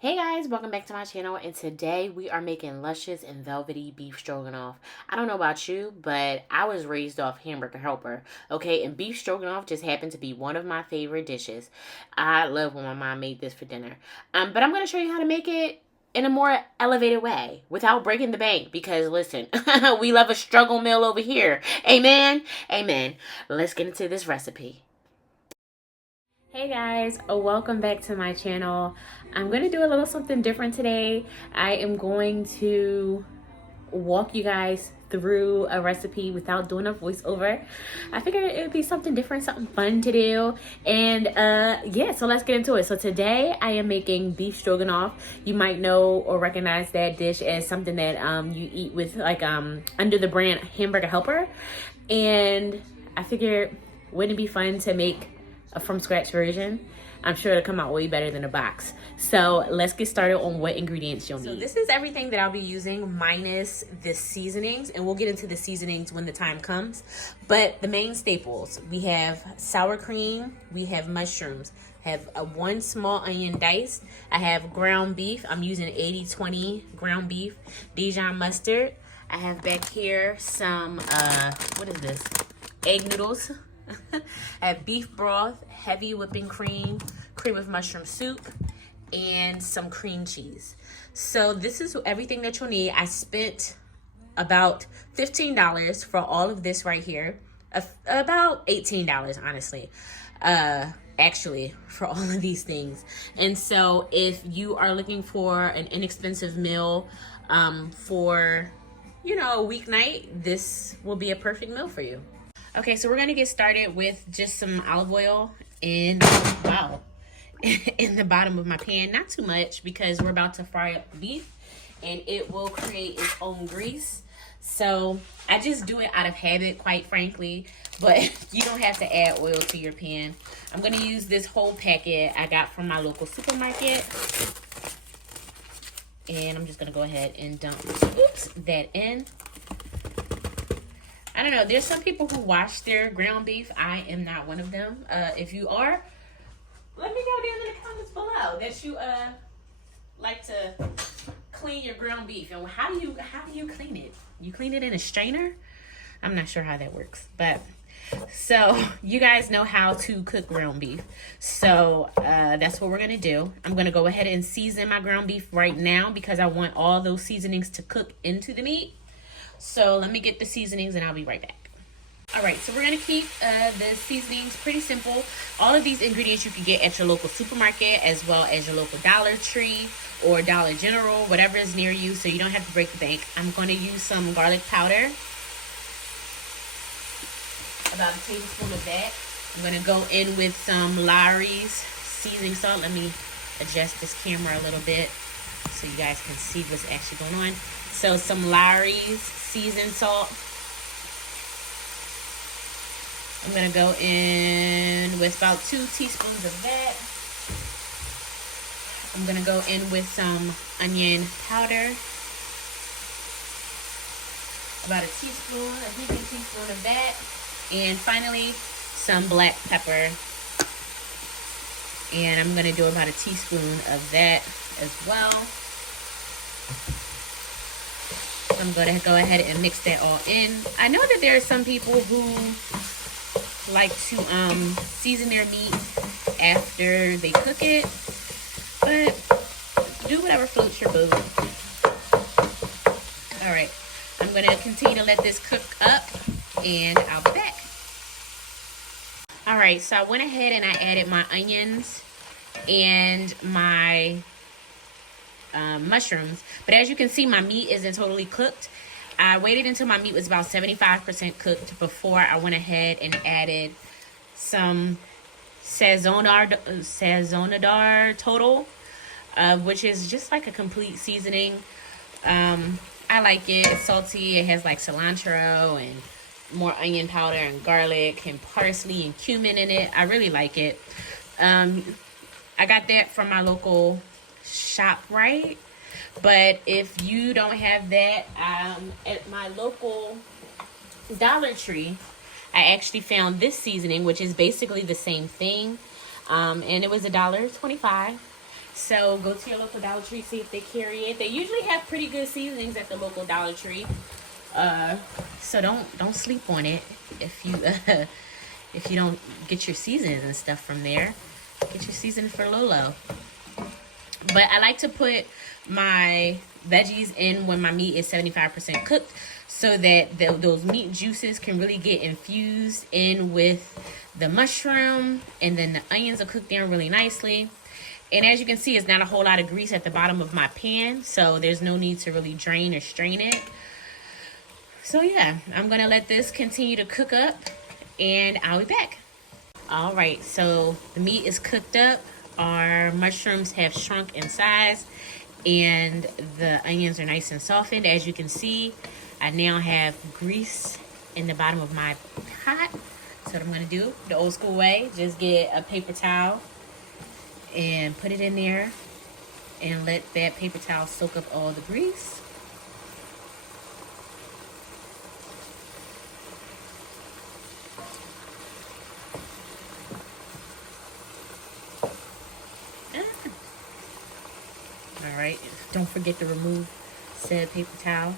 Hey guys, welcome back to my channel, and today we are making luscious and velvety beef stroganoff. I don't know about you, but I was raised off Hamburger Helper, okay? And beef stroganoff just happened to be one of my favorite dishes. I love when my mom made this for dinner. But I'm going to show you how to make it in a more elevated way without breaking the bank because listen, we love a struggle meal over here. Amen? Amen. Let's get into this recipe. Hey guys, welcome back to my channel. I'm going to do a little something different today. I am going to walk you guys through a recipe without doing a voiceover. I figured it would be something different, something fun to do. And yeah, so let's get into it. So today I am making beef stroganoff. You might know or recognize that dish as something that you eat with like under the brand Hamburger Helper. And I figured wouldn't it be fun to make a from scratch version? I'm sure it'll come out way better than a box. So let's get started on what ingredients you'll need. So this is everything that I'll be using minus the seasonings, and we'll get into the seasonings when the time comes. But the main staples, we have sour cream, we have mushrooms, I have one small onion diced, I have ground beef. I'm using 80-20 ground beef, Dijon mustard. I have back here some, what is this? Egg noodles. I have beef broth, heavy whipping cream, cream of mushroom soup, and some cream cheese. So this is everything that you'll need. I spent about $15 for all of this right here. About $18, honestly. Actually, for all of these things. And so if you are looking for an inexpensive meal for, you know, a weeknight, this will be a perfect meal for you. Okay, so we're gonna get started with just some olive oil in, wow, in the bottom of my pan. Not too much because we're about to fry up the beef and it will create its own grease. So I just do it out of habit, quite frankly, but you don't have to add oil to your pan. I'm gonna use this whole packet I got from my local supermarket. And I'm just gonna go ahead and dump, that in. I don't know, there's some people who wash their ground beef. I am not one of them. If you are, let me know down in the comments below that you like to clean your ground beef. And how do you clean it? You clean it in a strainer? I'm not sure how that works, but so you guys know how to cook ground beef. So that's what we're gonna do. I'm gonna go ahead and season my ground beef right now because I want all those seasonings to cook into the meat. So let me get the seasonings and I'll be right back. All right, so we're gonna keep the seasonings pretty simple. All of these ingredients you can get at your local supermarket as well as your local Dollar Tree or Dollar General, whatever is near you, so you don't have to break the bank. I'm gonna use some garlic powder, about a tablespoon of that. I'm gonna go in with some Lawry's seasoning salt. Let me adjust this camera a little bit so you guys can see what's actually going on. So some Lawry's seasoned salt. I'm gonna go in with about 2 teaspoons of that. I'm gonna go in with some onion powder. About a heaping teaspoon of that. And finally, some black pepper. And I'm gonna do about a teaspoon of that as well. I'm going to go ahead and mix that all in. I know that there are some people who like to season their meat after they cook it, but do whatever floats your boat. All right, I'm going to continue to let this cook up and I'll be back. All right, so I went ahead and I added my onions and my mushrooms, but as you can see, my meat isn't totally cooked. I waited until my meat was about 75% cooked before I went ahead and added some Sazonadar Total, which is just like a complete seasoning. I like it. It's salty. It has like cilantro and more onion powder and garlic and parsley and cumin in it. I really like it. I got that from my local ShopRite, but if you don't have that, at my local Dollar Tree I actually found this seasoning, which is basically the same thing, and it was $1.25. So go to your local Dollar Tree, see if they carry it. They usually have pretty good seasonings at the local Dollar Tree. So don't sleep on it if you if you don't get your seasonings and stuff from there. Get your seasoning for low. But I like to put my veggies in when my meat is 75% cooked, so that those meat juices can really get infused in with the mushroom, and then the onions are cooked down really nicely. And as you can see, it's not a whole lot of grease at the bottom of my pan, so there's no need to really drain or strain it. So yeah, I'm gonna let this continue to cook up, and I'll be back. All right, so the meat is cooked up. Our mushrooms have shrunk in size, and the onions are nice and softened. As you can see, I now have grease in the bottom of my pot. So what I'm gonna do, the old school way, just get a paper towel and put it in there and let that paper towel soak up all the grease. All right, don't forget to remove said paper towel.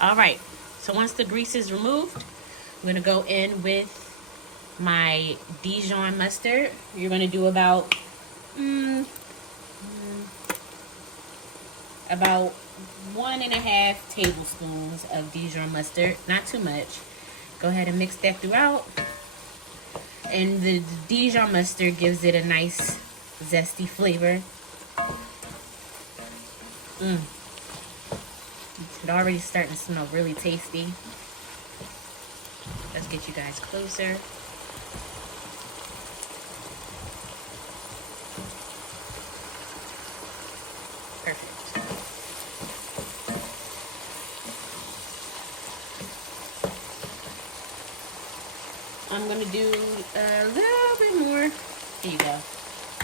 All right, so once the grease is removed, I'm gonna go in with my Dijon mustard. You're gonna do about 1.5 tablespoons of Dijon mustard, not too much. Go ahead and mix that throughout. And the Dijon mustard gives it a nice zesty flavor. It's already starting to smell really tasty. Let's get you guys closer. Perfect. I'm gonna do a little bit more. There you go.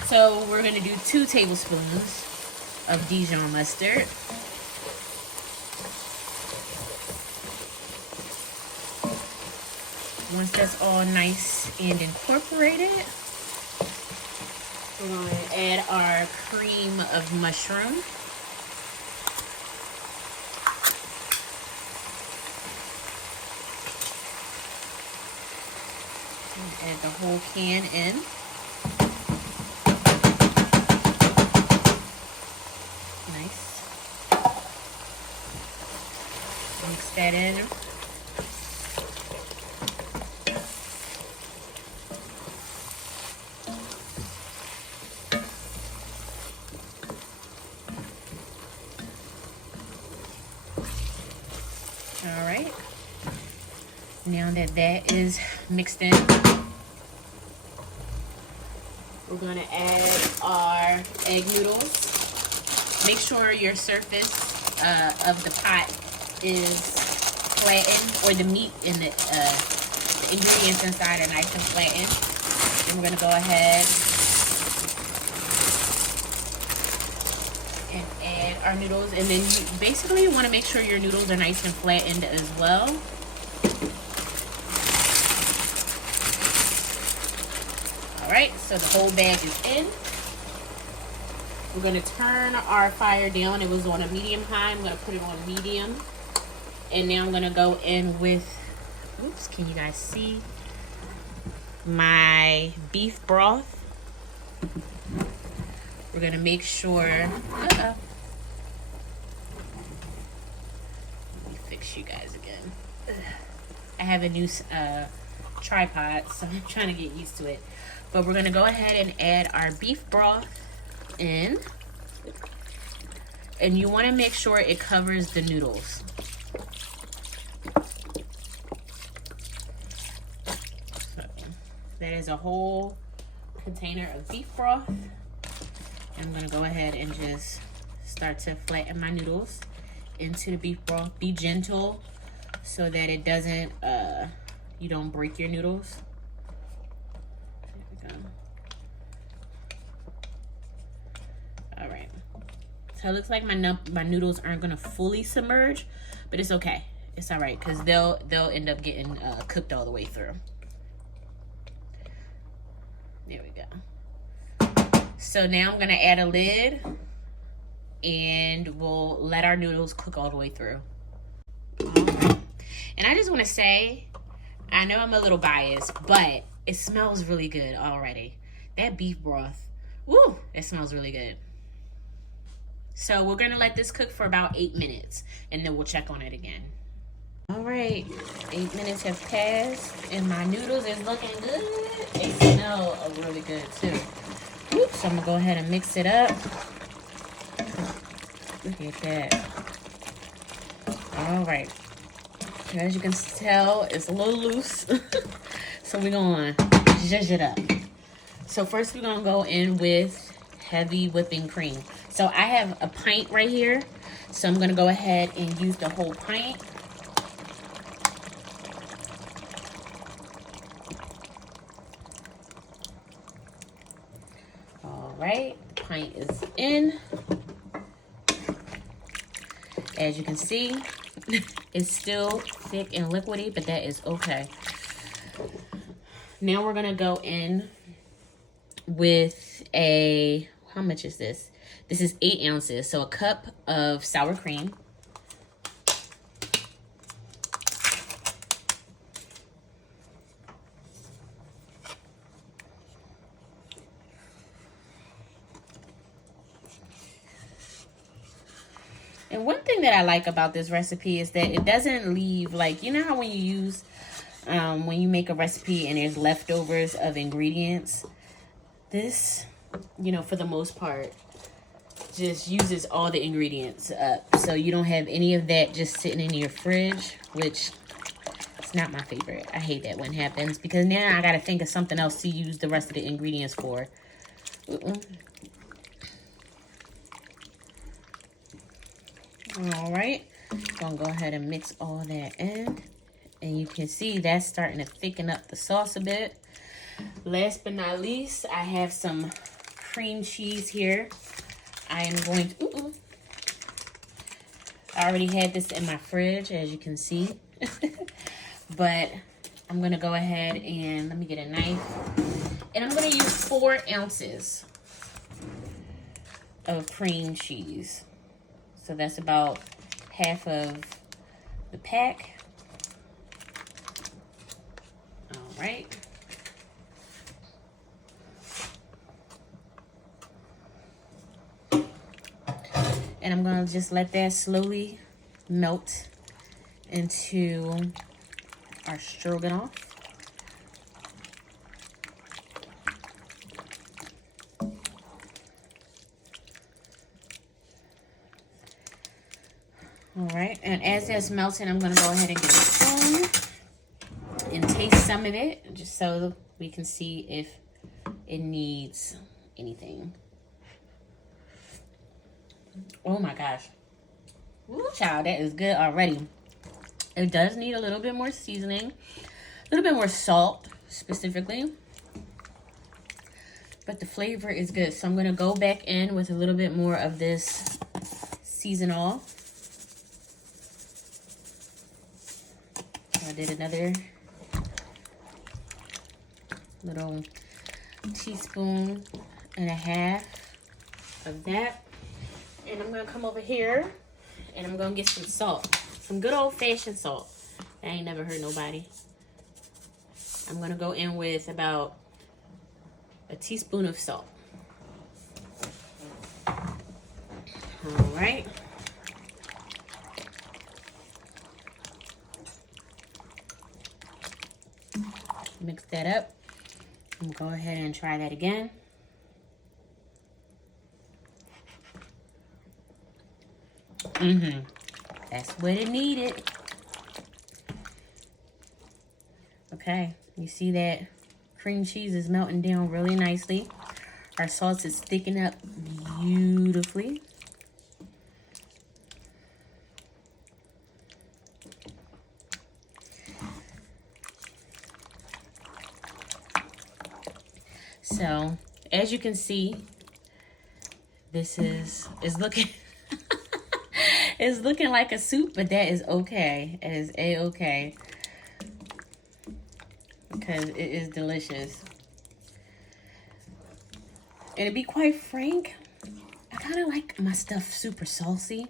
So we're gonna do 2 tablespoons of Dijon mustard. Once that's all nice and incorporated, we're going to add our cream of mushroom. And add the whole can in. Nice. Mix that in. All right, now that that is mixed in, we're going to add our egg noodles. Make sure your surface of the pot is flattened, or the meat and the ingredients inside are nice and flattened. And we're going to go ahead and add our noodles, and then you basically want to make sure your noodles are nice and flattened as well. Alright, so the whole bag is in. We're going to turn our fire down. It was on a medium high. I'm going to put it on medium. And now I'm going to go in with, oops, can you guys see? My beef broth. We're going to make sure, let me fix you guys again. I have a new tripod, so I'm trying to get used to it. But we're going to go ahead and add our beef broth in. And you want to make sure it covers the noodles. So that is a whole container of beef broth. I'm going to go ahead and just start to flatten my noodles into the beef broth. Be gentle so that it doesn't, you don't break your noodles. There we go. All right. So it looks like my noodles aren't going to fully submerge, but it's okay. It's all right, because they'll end up getting cooked all the way through. There we go. So now I'm going to add a lid, and we'll let our noodles cook all the way through. And I just want to say, I know I'm a little biased, but it smells really good already. That beef broth, woo, it smells really good. So we're going to let this cook for about 8 minutes, and then we'll check on it again. All right, 8 minutes have passed, and my noodles is looking good. They smell really good, too. Oops, so I'm going to go ahead and mix it up. Look at that. All right. As you can tell, it's a little loose. So we're going to zhuzh it up. So first we're going to go in with heavy whipping cream. So I have a pint right here. So I'm going to go ahead and use the whole pint. All right, the pint is in. As you can see, it's still thick and liquidy, but that is okay. Now we're gonna go in with how much is this? This is 8 ounces, so a cup of sour cream. And one thing that I like about this recipe is that it doesn't leave, like, you know how when you use, when you make a recipe and there's leftovers of ingredients, this, you know, for the most part, just uses all the ingredients up. So you don't have any of that just sitting in your fridge, which is not my favorite. I hate that when it happens, because now I got to think of something else to use the rest of the ingredients for. All right, gonna go ahead and mix all that in, and you can see that's starting to thicken up the sauce a bit. Last but not least, I have some cream cheese here. I am going to, I already had this in my fridge, as you can see, but I'm gonna go ahead and let me get a knife, and I'm gonna use 4 ounces of cream cheese. So that's about half of the pack. All right. And I'm going to just let that slowly melt into our stroganoff. All right, and as that's melting, I'm going to go ahead and get a spoon and taste some of it, just so we can see if it needs anything. Oh my gosh. Ooh, child, that is good already. It does need a little bit more seasoning, a little bit more salt specifically, but the flavor is good. So I'm going to go back in with a little bit more of this seasonal. I did another little teaspoon and a half of that. And I'm going to come over here and I'm going to get some salt. Some good old-fashioned salt. I ain't never hurt nobody. I'm going to go in with about a teaspoon of salt. All right. Mix that up. I'm gonna go ahead and try that again. That's what it needed. Okay, you see that cream cheese is melting down really nicely. Our sauce is thickening up beautifully. So, as you can see, this is looking It's looking like a soup, but that is okay. It is a-okay. Because it is delicious. And to be quite frank, I kind of like my stuff super saucy.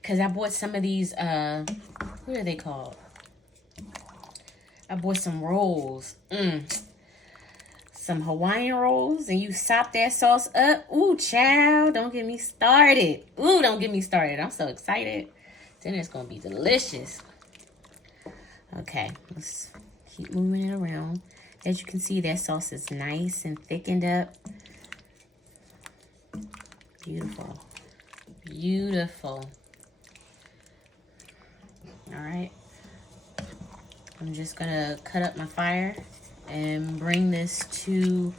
Because I bought some of these, what are they called? I bought some rolls. Some Hawaiian rolls. And you sop that sauce up. Ooh, child. Don't get me started. Ooh, don't get me started. I'm so excited. Then it's going to be delicious. Okay. Let's keep moving it around. As you can see, that sauce is nice and thickened up. Beautiful. Beautiful. All right. I'm just gonna cut up my fire and bring this to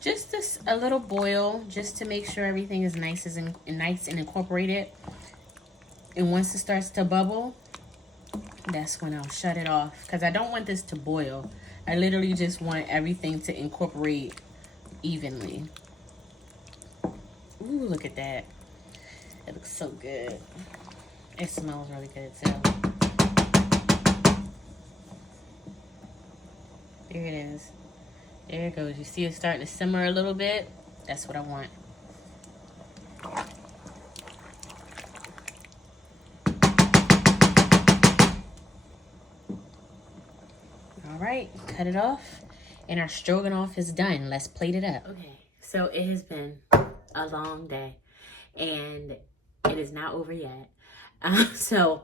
just a little boil, just to make sure everything is nice and incorporated. And once it starts to bubble, that's when I'll shut it off, because I don't want this to boil. I literally just want everything to incorporate evenly. Ooh, look at that. It looks so good. It smells really good too. There it is. There it goes. You see it starting to simmer a little bit? That's what I want. All right, cut it off. And our stroganoff is done. Let's plate it up. Okay, so it has been a long day. And it is not over yet. So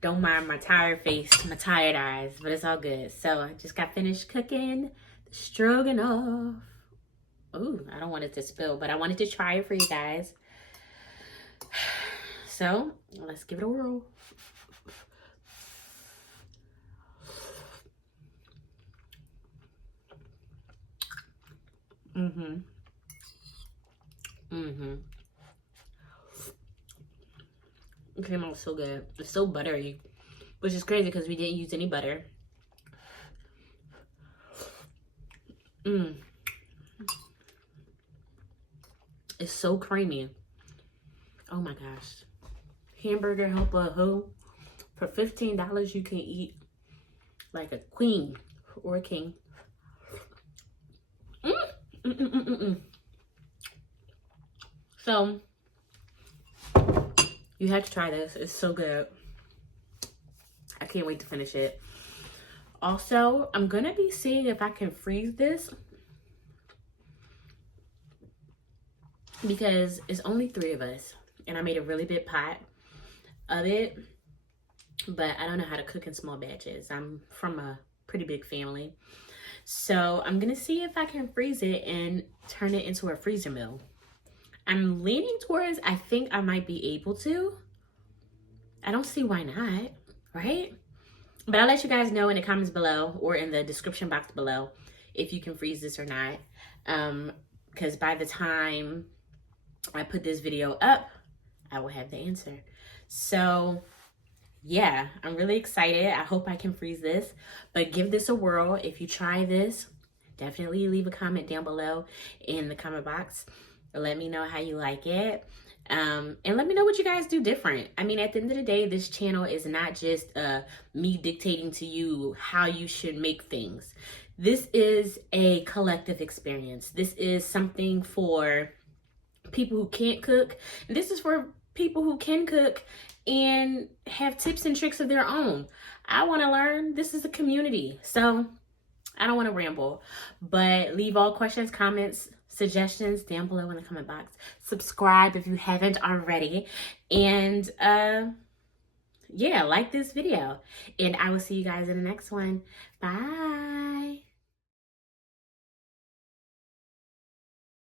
don't mind my tired face, my tired eyes, but it's all good. So I just got finished cooking the stroganoff. Ooh, I don't want it to spill, but I wanted to try it for you guys. So let's give it a whirl. It came out so good. It's so buttery, which is crazy because we didn't use any butter. It's so creamy. Oh my gosh. Hamburger helper who? For $15 you can eat like a queen or a king. So you have to try this. It's so good. I can't wait to finish it. Also, I'm going to be seeing if I can freeze this, because it's only 3 of us. And I made a really big pot of it. But I don't know how to cook in small batches. I'm from a pretty big family. So I'm going to see if I can freeze it and turn it into a freezer meal. I'm leaning towards, I think I might be able to. I don't see why not, right? But I'll let you guys know in the comments below or in the description box below if you can freeze this or not. Because by the time I put this video up, I will have the answer. So yeah, I'm really excited. I hope I can freeze this, but give this a whirl. If you try this, definitely leave a comment down below in the comment box. Let me know how you like it. And let me know what you guys do different. I mean, at the end of the day, this channel is not just me dictating to you how you should make things. This is a collective experience. This is something for people who can't cook. And this is for people who can cook and have tips and tricks of their own. I want to learn. This is a community. So I don't want to ramble, but leave all questions, comments, suggestions down below in the comment box. Subscribe if you haven't already. And yeah, like this video. And I will see you guys in the next one. Bye.